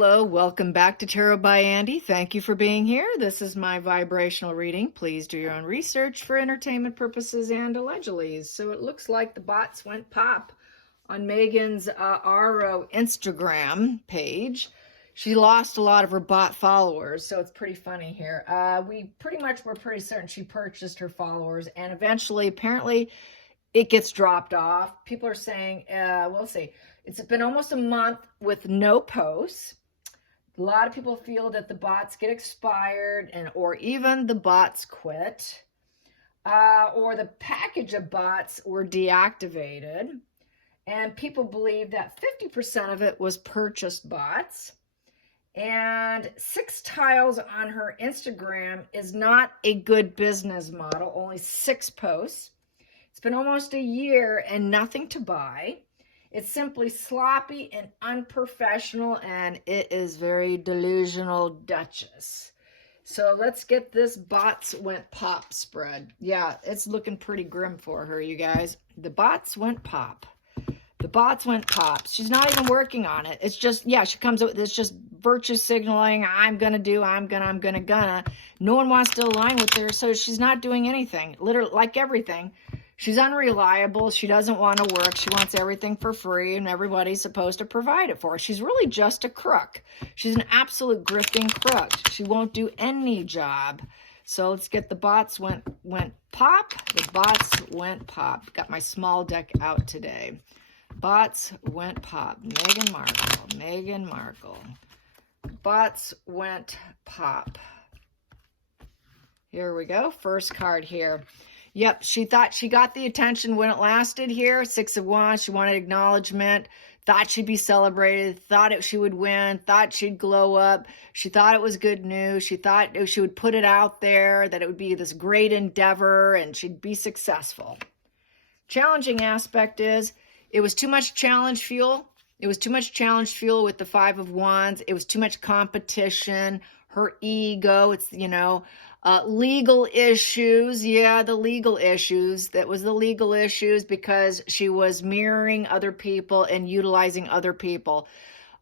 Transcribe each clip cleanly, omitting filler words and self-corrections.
Hello, welcome back to Tarot by Andy. Thank you for being here. This is my vibrational reading. Please do your own research for entertainment purposes and allegedly. So it looks like the bots went pop on Megan's ARO Instagram page. She lost a lot of her bot followers, so it's pretty funny here. We pretty much were pretty certain she purchased her followers, and eventually, apparently, it gets dropped off. People are saying, we'll see. It's been almost a month with no posts. A lot of people feel that the bots get expired or even the bots quit. Or the package of bots were deactivated. And people believe that 50% of it was purchased bots. And 6 tiles on her Instagram is not a good business model. Only 6 posts. It's been almost a year and nothing to buy. It's simply sloppy and unprofessional, and it is very delusional Duchess. So let's get this bots went pop spread. Yeah, it's looking pretty grim for her, you guys. The bots went pop. The bots went pop. She's not even working on it. It's just, yeah, she comes up with this just virtue signaling, I'm gonna do, I'm gonna. No one wants to align with her, so she's not doing anything. Literally, like everything. She's unreliable. She doesn't want to work. She wants everything for free, and everybody's supposed to provide it for her. She's really just a crook. She's an absolute grifting crook. She won't do any job. So let's get the bots went pop. The bots went pop. Got my small deck out today. Bots went pop. Meghan Markle. Meghan Markle. Bots went pop. Here we go. First card here. Yep, she thought she got the attention when it lasted here. 6 of Wands, she wanted acknowledgement, thought she'd be celebrated, thought she would win, thought she'd glow up. She thought it was good news. She thought she would put it out there, that it would be this great endeavor and she'd be successful. Challenging aspect is it was too much challenge fuel. It was too much challenge fuel with the 5 of Wands. It was too much competition, her ego, it's, legal issues. Yeah, the legal issues. That was the legal issues because she was mirroring other people and utilizing other people.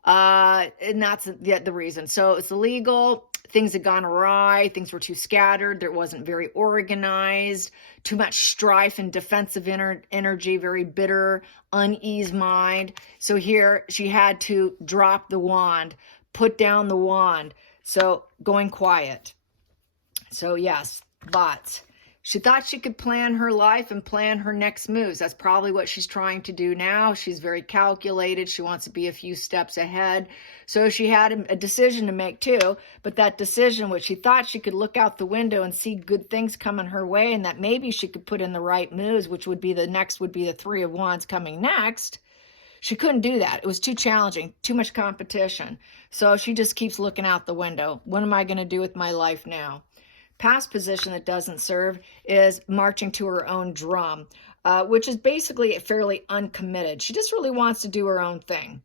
And that's the reason. So it's illegal. Things had gone awry. Things were too scattered. There wasn't very organized. Too much strife and defensive energy. Very bitter, unease mind. So here she had to drop the wand, put down the wand. So going quiet. So yes, bots. She thought she could plan her life and plan her next moves. That's probably what she's trying to do now. She's very calculated. She wants to be a few steps ahead. So she had a decision to make too. But that decision, which she thought she could look out the window and see good things coming her way, and that maybe she could put in the right moves, which would be the 3 of Wands coming next. She couldn't do that. It was too challenging, too much competition. So she just keeps looking out the window. What am I going to do with my life now? Past position that doesn't serve is marching to her own drum, which is basically fairly uncommitted. She just really wants to do her own thing.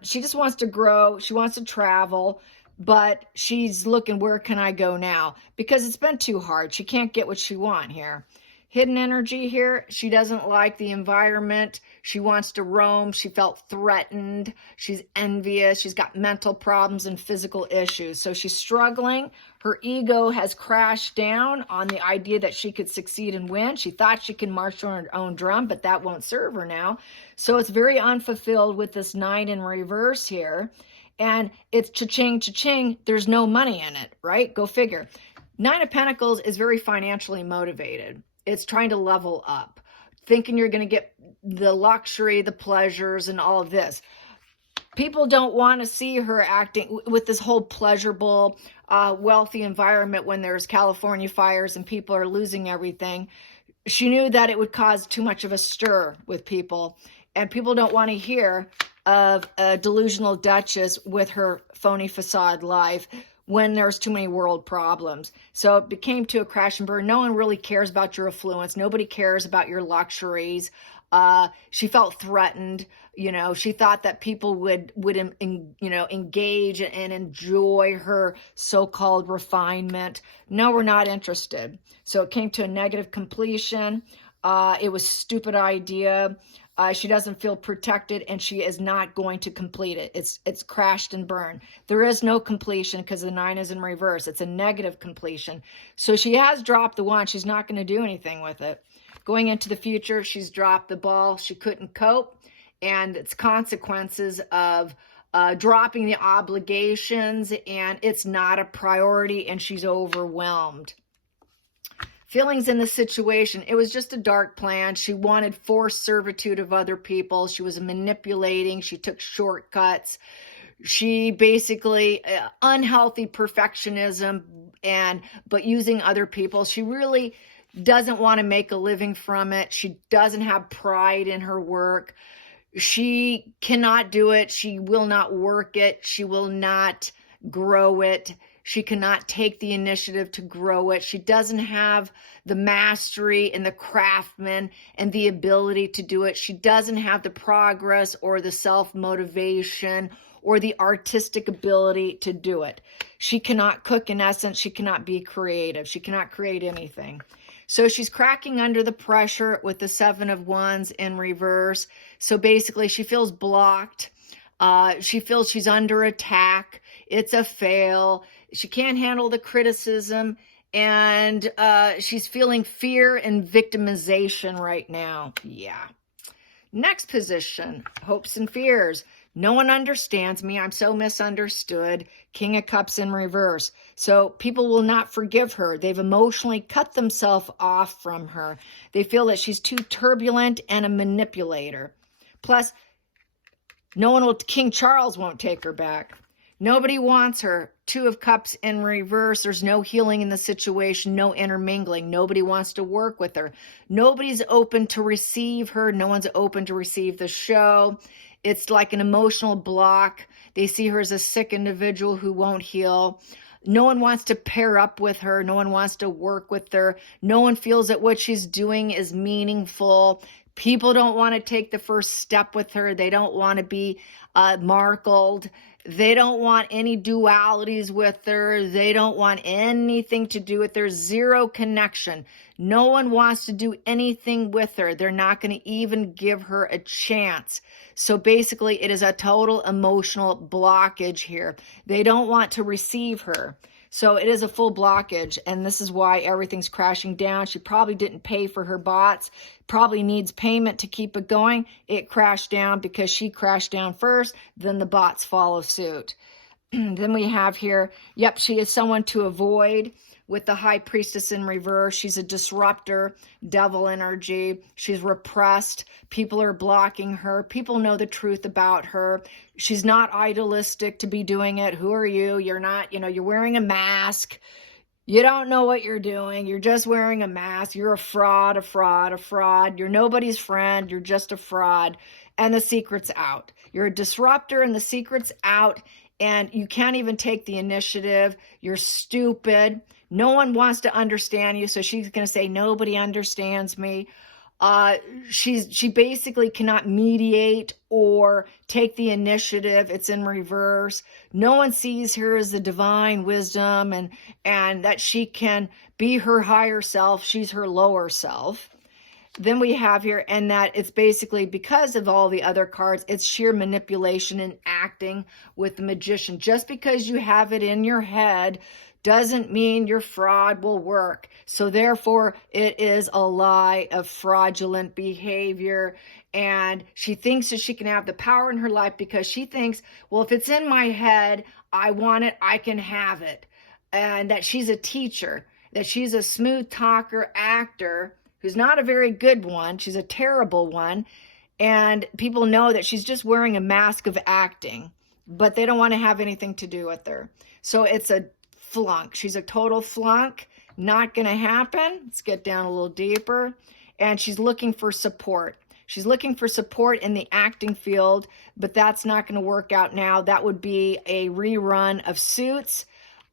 She just wants to grow. She wants to travel, but she's looking, where can I go now? Because it's been too hard. She can't get what she wants here. Hidden energy here. She doesn't like the environment. She wants to roam. She felt threatened. She's envious. She's got mental problems and physical issues. So she's struggling. Her ego has crashed down on the idea that she could succeed and win. She thought she could march on her own drum, but that won't serve her now. So it's very unfulfilled with this 9 in reverse here. And it's cha-ching, cha-ching. There's no money in it, right? Go figure. 9 of Pentacles is very financially motivated. It's trying to level up, thinking you're going to get the luxury, the pleasures, and all of this. People don't want to see her acting with this whole pleasurable, wealthy environment when there's California fires and people are losing everything. She knew that it would cause too much of a stir with people, and people don't want to hear of a delusional Duchess with her phony facade life when there's too many world problems. So it became to a crash and burn. No one really cares about your affluence. Nobody cares about your luxuries. She felt threatened. She thought that people would engage and enjoy her so-called refinement. No, we're not interested. So it came to a negative completion. It was a stupid idea. She doesn't feel protected, and she is not going to complete it. It's crashed and burned. There is no completion because the 9 is in reverse. It's a negative completion. So she has dropped the wand. She's not going to do anything with it. Going into the future, she's dropped the ball. She couldn't cope, and it's consequences of dropping the obligations, and it's not a priority, and she's overwhelmed. Feelings in the situation, it was just a dark plan. She wanted forced servitude of other people. She was manipulating. She took shortcuts. She basically, unhealthy perfectionism, but using other people. She really doesn't want to make a living from it. She doesn't have pride in her work. She cannot do it. She will not work it. She will not grow it. She cannot take the initiative to grow it. She doesn't have the mastery and the craftsman and the ability to do it. She doesn't have the progress or the self-motivation or the artistic ability to do it. She cannot cook, in essence. She cannot be creative. She cannot create anything. So she's cracking under the pressure with the 7 of Wands in reverse. So basically she feels blocked. She feels she's under attack. It's a fail. She can't handle the criticism, and she's feeling fear and victimization right now. Yeah. Next position, hopes and fears. No one understands me. I'm so misunderstood. King of Cups in reverse. So people will not forgive her. They've emotionally cut themselves off from her. They feel that she's too turbulent and a manipulator. Plus, King Charles won't take her back. Nobody wants her. 2 of Cups in reverse. There's no healing in the situation, no intermingling. Nobody wants to work with her. Nobody's open to receive her. No one's open to receive the show. It's like an emotional block. They see her as a sick individual who won't heal. No one wants to pair up with her. No one wants to work with her. No one feels that what she's doing is meaningful. People don't want to take the first step with her. They don't want to be markled. They don't want any dualities with her. They don't want anything to do with her. Zero connection. No one wants to do anything with her. They're not going to even give her a chance. So basically, it is a total emotional blockage here. They don't want to receive her. So it is a full blockage, and this is why everything's crashing down. She probably didn't pay for her bots, probably needs payment to keep it going. It crashed down because she crashed down first, then the bots follow suit. Then we have here, yep, she is someone to avoid with the High Priestess in reverse. She's a disruptor, devil energy. She's repressed. People are blocking her. People know the truth about her. She's not idealistic to be doing it. Who are you? You're not, you're wearing a mask. You don't know what you're doing. You're just wearing a mask. You're a fraud, a fraud, a fraud. You're nobody's friend. You're just a fraud. And the secret's out. You're a disruptor and the secret's out. And you can't even take the initiative. You're stupid. No one wants to understand you. So she's going to say, nobody understands me. She basically cannot mediate or take the initiative. It's in reverse. No one sees her as the divine wisdom and that she can be her higher self. She's her lower self. Then we have here, and that it's basically because of all the other cards, it's sheer manipulation and acting with the Magician. Just because you have it in your head doesn't mean your fraud will work. So therefore, it is a lie of fraudulent behavior. And she thinks that she can have the power in her life because she thinks, well, if it's in my head, I want it, I can have it. And that she's a teacher, that she's a smooth talker, actor, who's not a very good one. She's a terrible one. And people know that she's just wearing a mask of acting, but they don't want to have anything to do with her. So it's a flunk. She's a total flunk. Not going to happen. Let's get down a little deeper. And she's looking for support. She's looking for support in the acting field, but that's not going to work out now. That would be a rerun of Suits,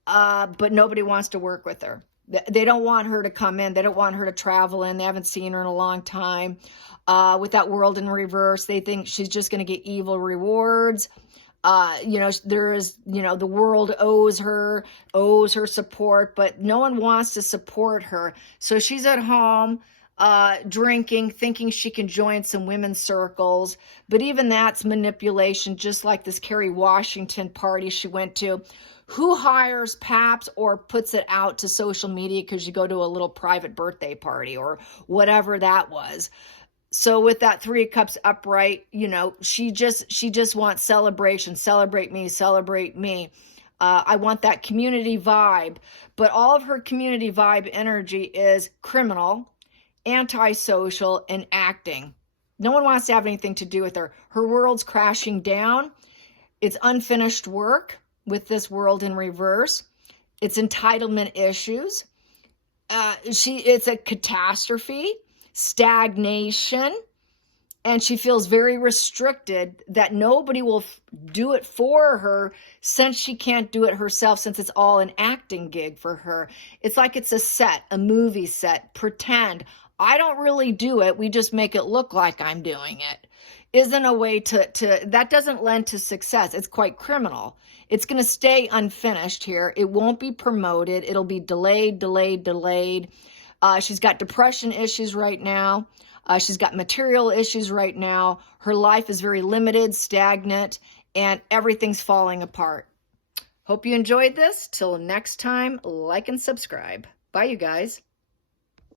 but nobody wants to work with her. They don't want her to come in. They don't want her to travel in. They haven't seen her in a long time. With that World in reverse, they think she's just going to get evil rewards. There is, the world owes her support, but no one wants to support her. So she's at home. drinking, thinking she can join some women's circles. But even that's manipulation, just like this Kerry Washington party she went to. Who hires Paps or puts it out to social media because you go to a little private birthday party or whatever that was? So with that Three of Cups upright, you know, she just wants celebration. Celebrate me, celebrate me. I want that community vibe. But all of her community vibe energy is criminal, antisocial, and acting. No one wants to have anything to do with her. Her world's crashing down. It's unfinished work with this world in reverse. It's entitlement issues. It's a catastrophe, stagnation, and she feels very restricted that nobody will do it for her since she can't do it herself, since it's all an acting gig for her. It's like it's a set, a movie set, pretend. I don't really do it. We just make it look like I'm doing it. Isn't a way to that doesn't lend to success. It's quite criminal. It's going to stay unfinished here. It won't be promoted. It'll be delayed, delayed, delayed. She's got depression issues right now. She's got material issues right now. Her life is very limited, stagnant, and everything's falling apart. Hope you enjoyed this. Till next time, like and subscribe. Bye, you guys.